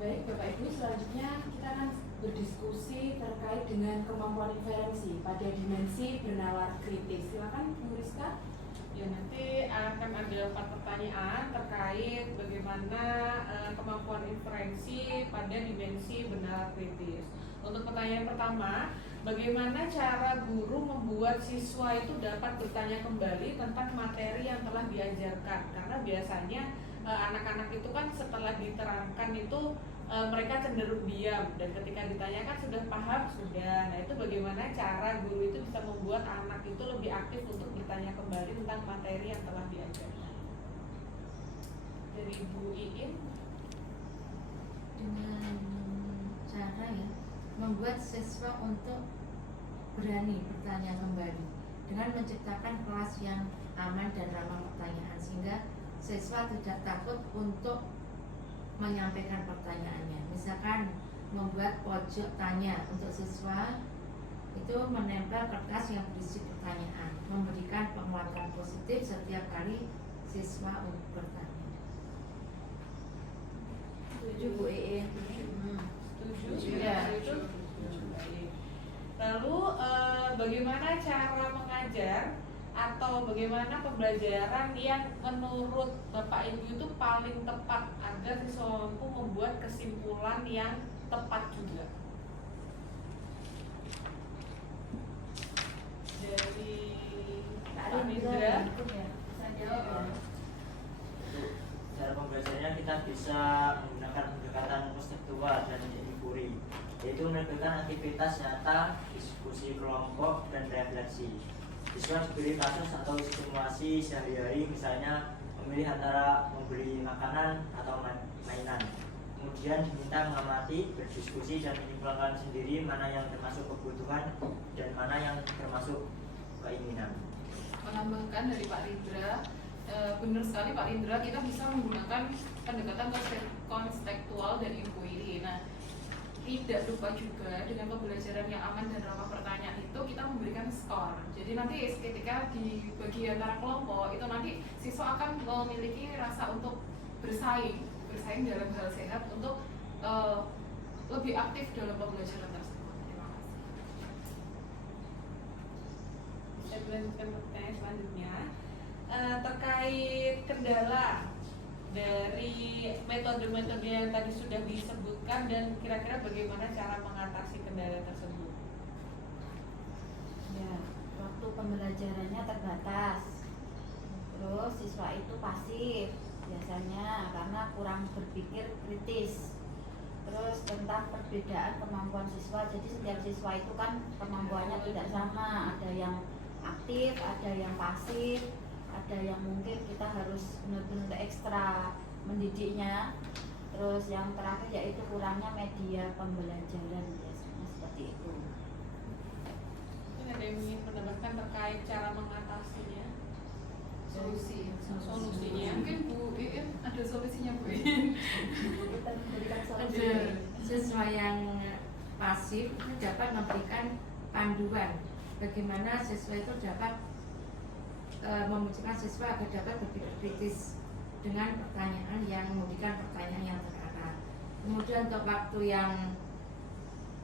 Baik Bapak Ibu, selanjutnya kita akan berdiskusi terkait dengan kemampuan inferensi pada dimensi bernalar kritis. Silakan Bu Rizka. Ya, nanti akan ada 4 pertanyaan terkait bagaimana kemampuan inferensi pada dimensi bernalar kritis. Untuk pertanyaan pertama, bagaimana cara guru membuat siswa itu dapat bertanya kembali tentang materi yang telah diajarkan? Karena biasanya anak-anak itu kan setelah diterangkan itu mereka cenderung diam, dan ketika ditanyakan sudah paham, sudah. Nah, itu bagaimana cara guru itu bisa membuat anak itu lebih aktif untuk bertanya kembali tentang materi yang telah diajarkan. Dari Bu Iin. Dengan cara ya membuat siswa untuk berani bertanya kembali dengan menciptakan kelas yang aman dan ramah pertanyaan, sehingga siswa tidak takut untuk menyampaikan pertanyaannya. Misalkan membuat pojok tanya untuk siswa itu menempel kertas yang berisi pertanyaan, memberikan penguatan positif setiap kali siswa untuk bertanya. Setuju Bu Iin? Setuju? Ya, itu. Lalu bagaimana cara mengajar atau bagaimana pembelajaran yang menurut Bapak Ibu itu paling tepat agar siswa mampu membuat kesimpulan yang tepat juga? Dari Pak Nindra. Bisa jawab. Cara pembelajarannya kita bisa menggunakan pendekatan konseptual dan teori, yaitu melakukan aktivitas nyata, diskusi kelompok, dan refleksi. Siswa diberi kasus atau simulasi sehari-hari, misalnya memilih antara membeli makanan atau mainan. Kemudian diminta mengamati, berdiskusi, dan menyimpulkan sendiri mana yang termasuk kebutuhan dan mana yang termasuk keinginan. Menambahkan dari Pak Rindra, benar sekali Pak Rindra, kita bisa menggunakan pendekatan konseptual dan inquiry. Nah, tidak lupa juga dengan pembelajaran yang aman dan ramah pertanyaan itu kita memberikan skor. Jadi nanti ketika di bagian antara kelompok itu nanti siswa akan memiliki rasa untuk bersaing dalam hal sehat untuk lebih aktif dalam pembelajaran tersebut. Terima kasih. Saya melanjutkan pertanyaan selanjutnya terkait kendala dari metode-metode yang tadi sudah disebutkan dan kira-kira bagaimana cara mengatasi kendala tersebut. Ya, waktu pembelajarannya terbatas. Terus siswa itu pasif biasanya karena kurang berpikir kritis. Terus tentang perbedaan kemampuan siswa, jadi setiap siswa itu kan kemampuannya tidak sama. Ada yang aktif, ada yang pasif, ada yang mungkin kita harus benar-benar ekstra mendidiknya. Terus yang terakhir yaitu kurangnya media pembelajaran, biasanya seperti itu. Mungkin ada yang ingin menambahkan terkait cara mengatasinya, solusinya. Mungkin Bu Iin ada solusinya, Bu Iin. Kita memberikan solusi. Ada siswa yang pasif itu dapat memberikan panduan bagaimana siswa itu dapat memunculkan siswa agar dapat berpikir kritis dengan pertanyaan yang memberikan pertanyaan yang terarah. Kemudian untuk waktu yang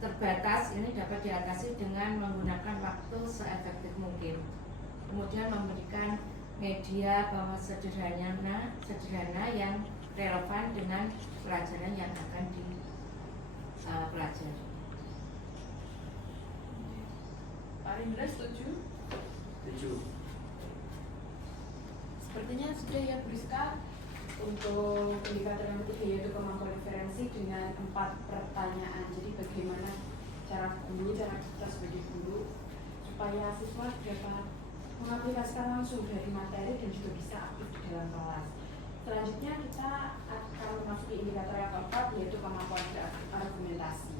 terbatas ini dapat diatasi dengan menggunakan waktu seefektif mungkin. Kemudian memberikan media bahwa sederhana yang relevan dengan pelajaran yang akan dipelajari. Pak Rindra setuju? Setuju. Sepertinya sudah ya Bu Rizka untuk indikator yang ketiga yaitu kemampuan referensi dengan 4 pertanyaan. Jadi bagaimana cara kita sebagai guru supaya siswa dapat mengaplikasikan langsung dari materi dan juga bisa aktif di dalam kelas. Selanjutnya kita akan memasuki indikator yang keempat yaitu kemampuan argumentasi.